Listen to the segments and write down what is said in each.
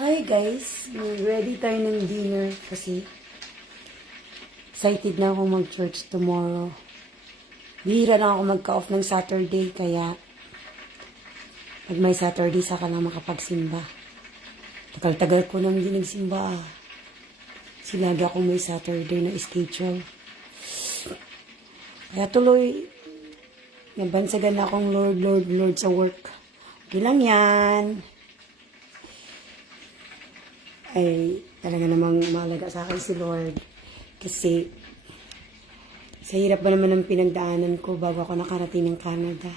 Hi guys, ready tayo ng dinner kasi excited na ako mag-church tomorrow. Bihira lang ako magka-off ng Saturday kaya pag may Saturday saka lang makapagsimba. Tagal-tagal ko nang di nagsimba. Sinabi ako may Saturday na schedule. Kaya tuloy, nabansagan na akong Lord sa work. Okay lang yan. Ay talaga namang mahalaga sa akin si Lord. Kasi sa hirap ba naman ng pinagdaanan ko bago ako nakarating ng Canada.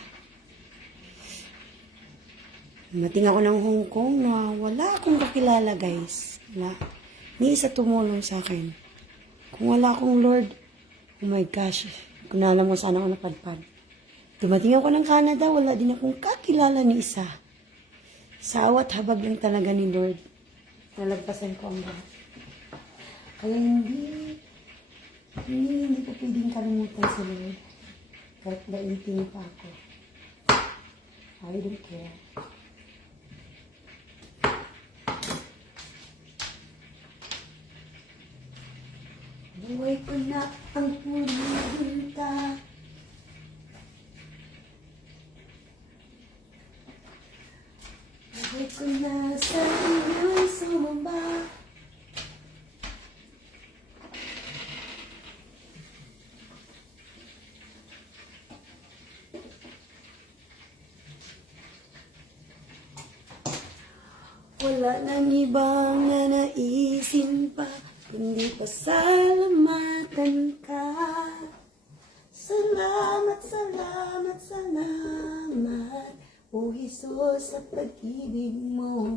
Mating ako ng Hong Kong na wala akong kakilala guys. Wala. Ni isa tumulong sa akin. Kung wala akong Lord, oh my gosh, kung alam mo sana ako napadpad. Dumating ako ng Canada, wala din akong kakilala ni isa. Sa awat habag lang talaga ni Lord. Nalagpasan ko ang lahat. Kaya hindi ko pwedeng kalimutan sa Lord. Kahit naitin pa ako. I don't care. Buhay ko na ang pulinta. Buhay ko na sa iyo'y sumamba. Wala nang ibang nanaisin pa, hindi pasalamatan ka. Salamat, salamat, salamat, O Jesus, sa pag-ibig mo.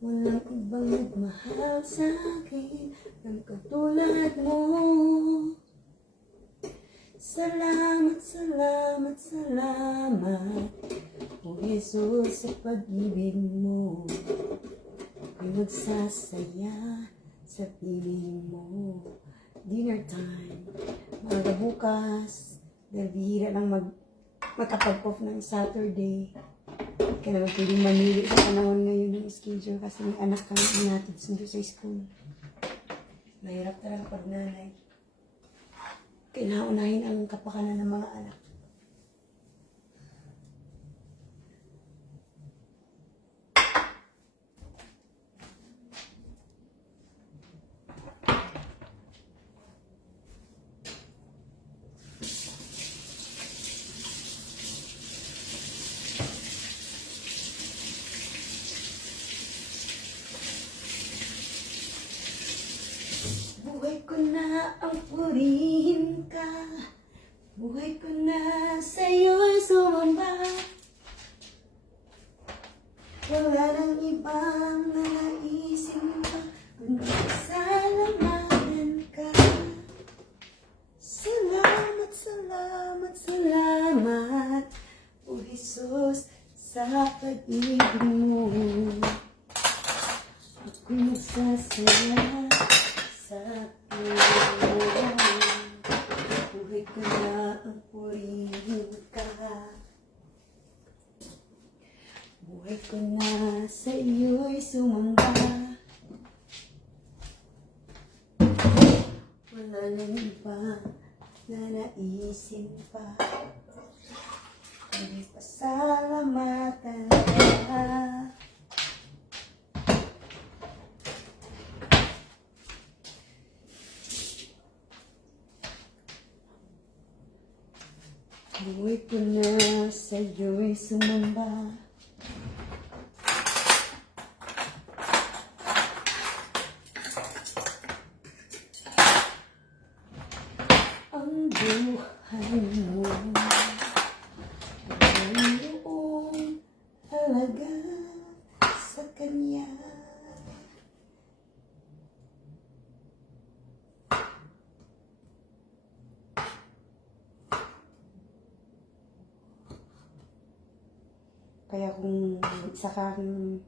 Walang ibang nagmahal sa akin ng katulad mo. Salamat, salamat, salamat, O Jesus, sa pag-ibig mo. Ay magsasaya sa piling mo. Dinner time. Maaga bukas. Dahil bihira lang makapag-off ng Saturday. Kaya naman pwedeng mamili sa panahon ngayon ng schedule kasi may anak kami inatid sundo sa school. Mahirap talaga pag nanay. Kailangan unahin ang kapakanan ng mga anak. Buhay ko na ang purihin ka. Buhay ko na sa'yo'y sumamba. Wala nang ibang nanaisin pa, kundi salamatan ka. Salamat, salamat, salamat, O Jesus, sa pag-ibig mo. Ako nagsasaya sa piling mo. Buhay ko na ang purihin ka. Buhay ko na sa iyo'y sumamba. Wala nang iba na naisin pa, kundi pasalamatan ka. Buhay ko na sa iyo'y sumamba. Ang buhay mo ay iyong halaga sa Kanya. Kaya kung sakang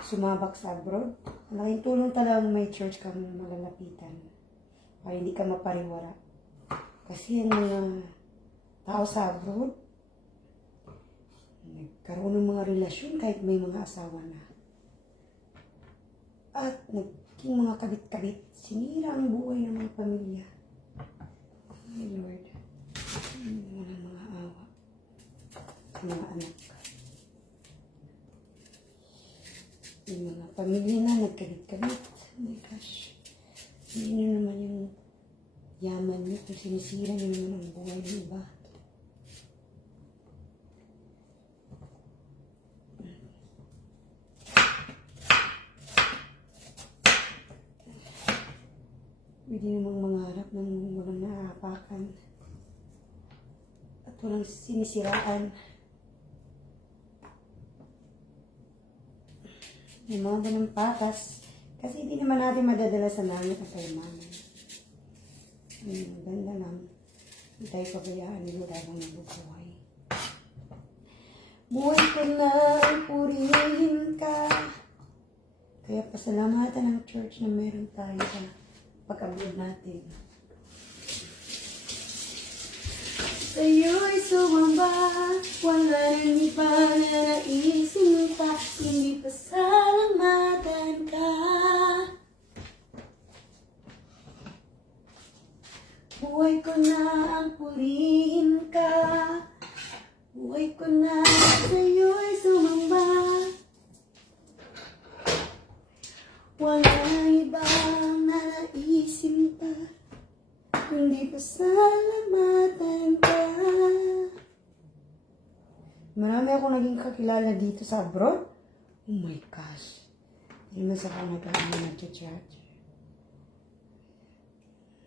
sumabak sa abroad, malaking tulong talagang may church kang malalapitan para hindi ka mapariwara. Kasi yung mga tao sa abroad, nagkaroon ng mga relasyon kahit may mga asawa na. At naging mga kabit-kabit. Sinira ang buhay ng mga pamilya. My Lord. Hindi mo ng mga awa. Sa mga anak. Yung mga pamilya na nagkabit-kabit. Oh my gosh. Hindi nyo naman yung yaman nyo kung sinisira nyo naman ang buhay ng iba. Pwede namang mangarap ng walang naapakan at walang sinisiraan. Yung mga ganang patas, kasi hindi naman natin madadala sa langit ang kayamanan. Ganda lang. Hindi tayo pabayaan ni Lord habang nabubuhay. Buhay ko na purihin ka. Kaya pasalamatan ng church na meron tayo sa pag-upload natin. Sa'yo'y sumamba, wala nang iba na naisin pa, hindi pasalamatan ka. Buhay ko na ang purihin ka, buhay ko na sa'yo'y sumamba. Walang ibang naisin pa, kundi pasalamatan ka. Marami akong naging kakilala dito sa abroad. Oh my gosh. Hindi man sa kanagahan na nag-judge.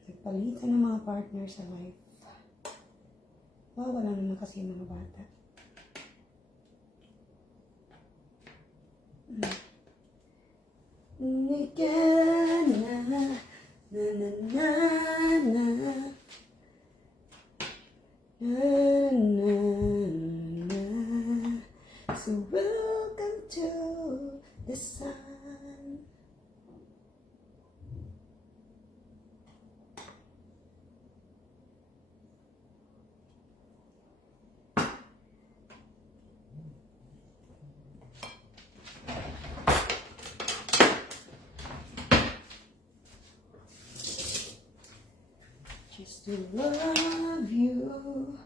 Nagpalitan ng mga partner sa life. Wala naman kasi mga bata. Ika na, na na na na, na na na. So welcome to the sun. Just to love you.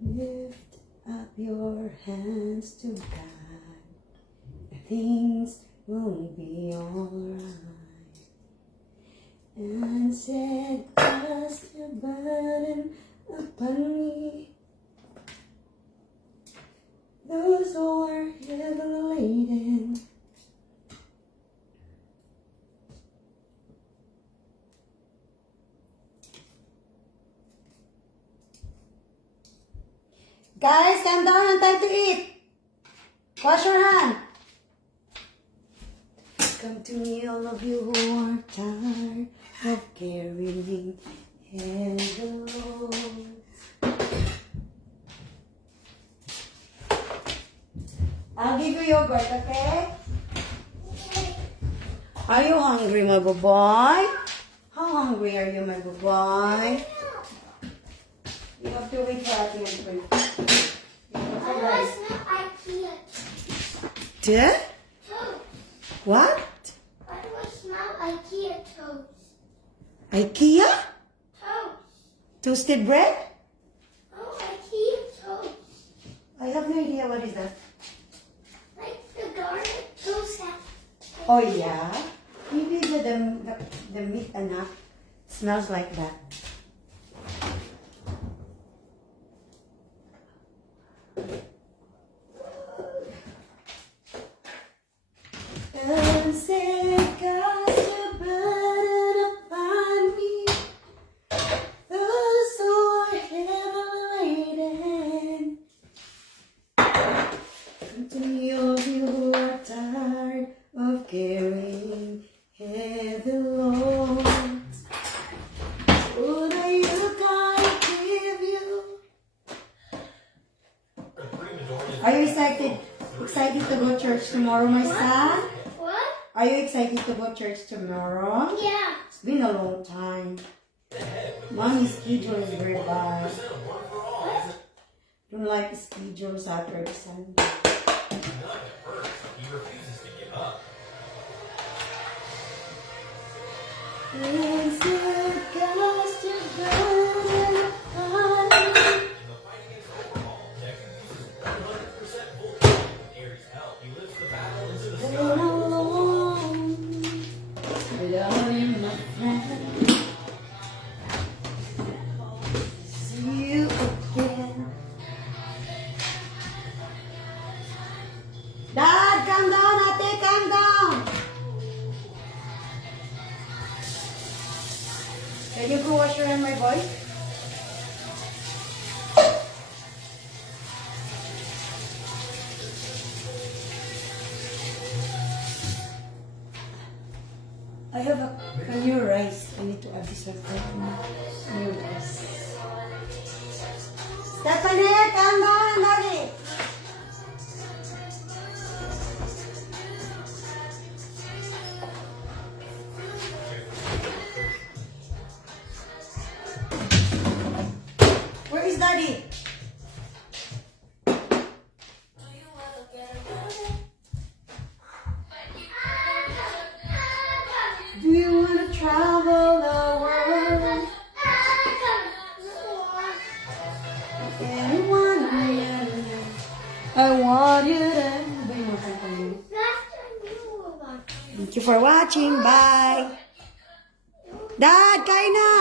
Lift up your hands to God. Things will be alright. And said, cast your burden upon me. Those who are heavily laden. Guys, calm down and time to eat. Wash your hand. Come to me, all of you who are tired of carrying heavy loads. I'll give you yogurt, okay? Are you hungry, my boy? How hungry are you, my boy? You have to wait for Ate and wait. I smell IKEA Yeah? toast. What? Why do I smell IKEA toast? IKEA? Toast. Toasted bread? Oh, IKEA toast. I have no idea what is that. Like the garlic toast at Oh yeah? Maybe the meat enough smells like that. And say, cast your burden upon me. Those who are heavy laden. Come to me, all of you who are tired of carrying heavy loads. What are you gonna give you? Are you excited? Excited to go to church tomorrow, my son? what? Are you excited to go to church tomorrow? Yeah. It's been a long time. Mommy's schedule is very bad. Don't like schedule Saturday, Sunday. It's the ghost of burning heart. Been alone without you, my friend. See you again. Dad, calm down, ate, calm down. Can you go wash your hand, my boy? I have a new rice. I need to add this one for new rice. Stephanie, calm down, daddy. Where is daddy? Do you want to travel the world? Anyone? I want you to bring more company. Thank you for watching. Bye. Dad, kain na!